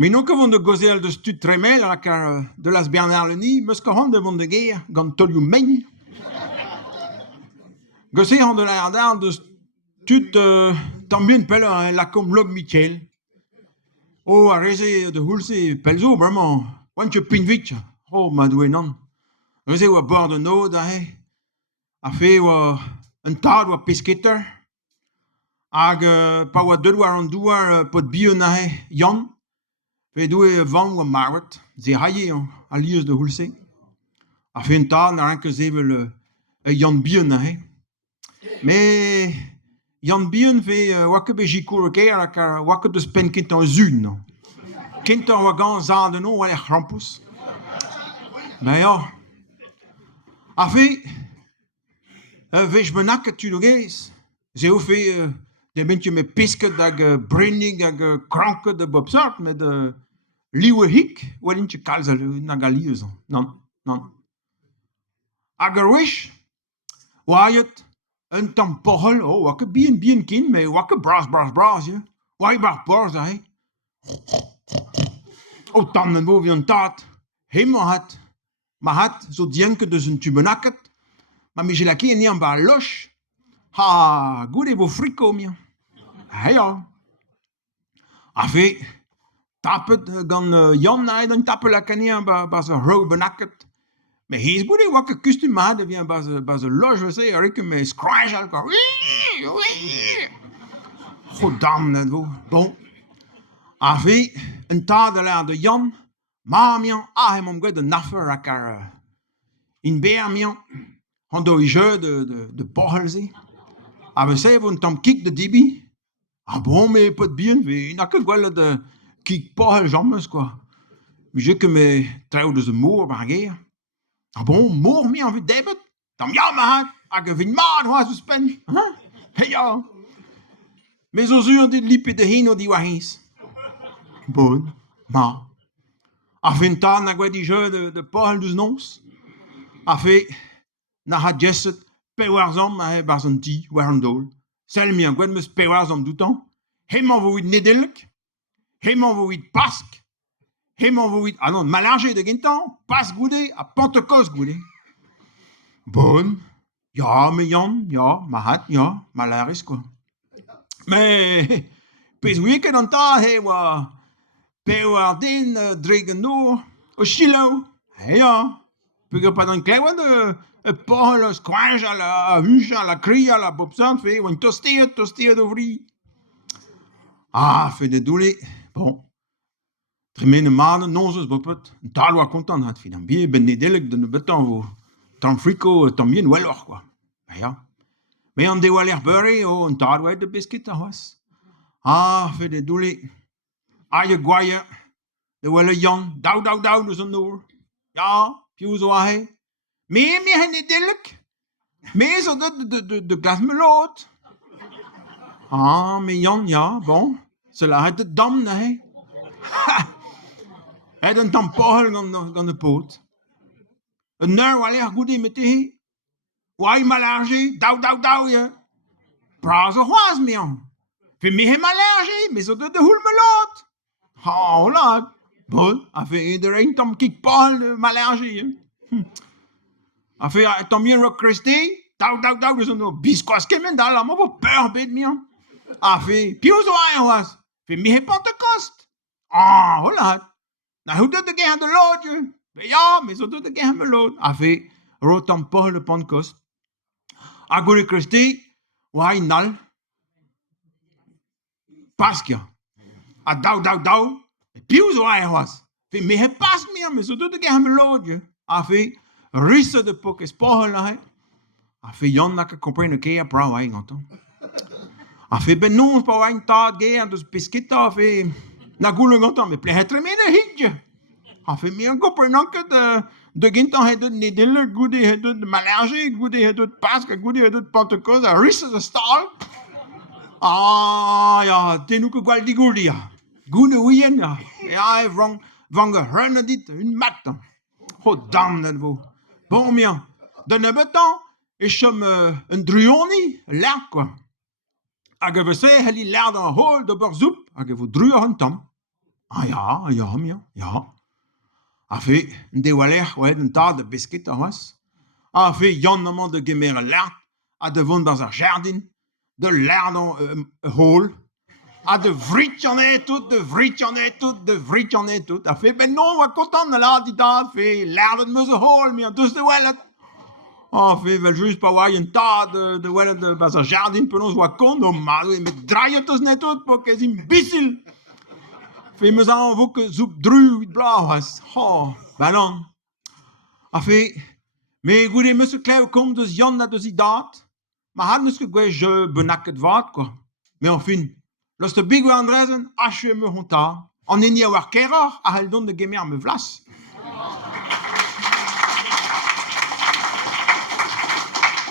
Mais nous que vont de gozel de stud tremel de las Bernard Leni, meus que de vont de guerre, gant toliou mein. Gozel on de la radar de stud tambien pel la comme log Michael. Oh, a reze de hulse pelzo, vraiment. Wantje pinvitch. Oh, ma doué non. Reze ou a bord de no da he. A fait un tad ou a pesketer. Hag pa oa deud war an douar pot bio na he Jan. Fe doué van ou a marwet. Ze haie a lius de hulse. A fait un tad na ranke zevel Jan bio na he. Mais Jan bio fe wakke bejikour keir ak wakke de spen kint an zun. Non. Kind an oa gant zan de no wale krampus. Ben ja. A fait vech benaket tu logez. Ze o fait de bentje me pisket hag brennig hag kranket de Bob Sart met de liwe hik walintje kalz nag a lius. Non, non. Hag a wech waiet un tamporel, oh, wakke bien kin, mais wakke bras, je. Wai bar bors da he. Oh, tanden bo wie een taat. Helemaal maar had zo dienke dus een tubenaket. Maar mi gelaki en een bar loch. Ha, goede bo friko mi. Hey ja. Afe, tapet gan Jan na dan tappen la kania ba zo ro benaket. Maar hees goede wakke kustum ma de vient ba zo loch we say avec me scratch alko. Godam net bo. Bon. Afe, een taat de la de Jan. Mamian, hem om de naffer akar in Bermian, han do jeu de Borgelzee. Ave se von tam kik de dibi. Ah bon, mais pas de bien, mais n'a que gwelle de kik Borgel jammes quoi. Mais je que me trou de ze moor bargeer. Ah bon, moor mi en debet. Tam ja ma hat, a vin maat was suspen. Hey ja. Mais zo zuur dit liep de hino die wahis. Bon, ma. A fait un tas na gwedi jeu de Paul dus nons. A fait na ha jesset pewarzom a he barzanti war an dol. Sel mi an gwed meus pewarzom doutan. Hemman vo wid nedelk. Hemman vo wid pask. Hemman vo wid, ah non, malarge de gentan. Pas goude a Pentecost goude. Bon. Ja, me Jan, ja, ma hat, ja, malaris quoi. Mais pez wieke dan ta he wa... Pewardin dregen no o chilo. Ja. Puger pas dan klewen de Paul squash à la huche à la crie à la bobsan fait un toasté d'ouvri. Ah, fait de doulé. Bon. Tremene maanden nonzes bopet. Tal wa content hat fidan bien ben nedelek de beton vo. Tan frico tan bien welor quoi. Ja. Mais on de waler bury o un tal wa de biscuit a was. Ah, fait de doulé. Aie gwaie, de welle Jan, dau, dus een noor. Ja, piu zo hij. Me hen niet dilk. Me zo de glas meloot. Ah, me Jan, ja, bon. Cela het de dam, nee. Het een tampogel aan de poot. Een neur wel erg goed in met die. Wai malarge, dau, je. Prazo was me Jan. Vind me hem malarge, me zo de hoel meloot. Oh, là. Bon, a fait iedereen tam kik Paul malarge. A fait tam bien rock resté. Dau, dus een biscuits kemen daar allemaal wat peur bed me. A fait piu zo hij was. Vind me hem Pentecost. Ah, hola. Nou, hoe doet de geen de loodje? Ja, maar zo doet de geen de lood. A fait rood tam Paul de Pentecost. A goede resté. Wai nal. Paskia. A dau. Piu zo hij was. Vind me het pas meer, maar zo doet ik hem loodje. A fait risse de pokes pohel hij. A fait Jan na que comprendre que a brau hij ganto. A fait ben non pa wijn taat geer dus biscuit a fait na goule ganto me ple het remene hitje. A fait me comprendre de gintan het de nedelle goede het de malarge goede het de Pasque goede het de Pentecost a risse de stal. Ah ja, tenuke gwaldi guldia. Goede wien, ja. Ja, van gehunnen dit, een matten. Godam, net wo. Bon, bien. Dan hebben we dan, is hem een druoni, lert, quoi. Als we zeggen, hij lert een hol de berzoep, als we druien tam. Ah ja, mir, ja. Affe, de waler, ouais, een taal de biscuit, was. Affe, Jan naman de gemere lert, a de vond dans un jardin, de lert dans hol, a de vrit an e tout, de vrit an e tout, de vrit an e tout. Affe, ben non, wa content de la di taal, fe, lert de meuse hol, mir, dus de welet. Affe, wel just pa wai een taal de welet de dans un jardin, penos wa kon, no ma, met draaien tus net tout, po kes in bissil. Fe meus an vok zoep dru, bla was. Oh, ballon. Affe, me goede meus kleu kom, dus Jan na dus i dat. Maar had dus gegwe je benaket wat, quoi. Mais enfin, los de big Andresen, asche me honta. On est ni avoir kerer, a hel don de gemer me vlas.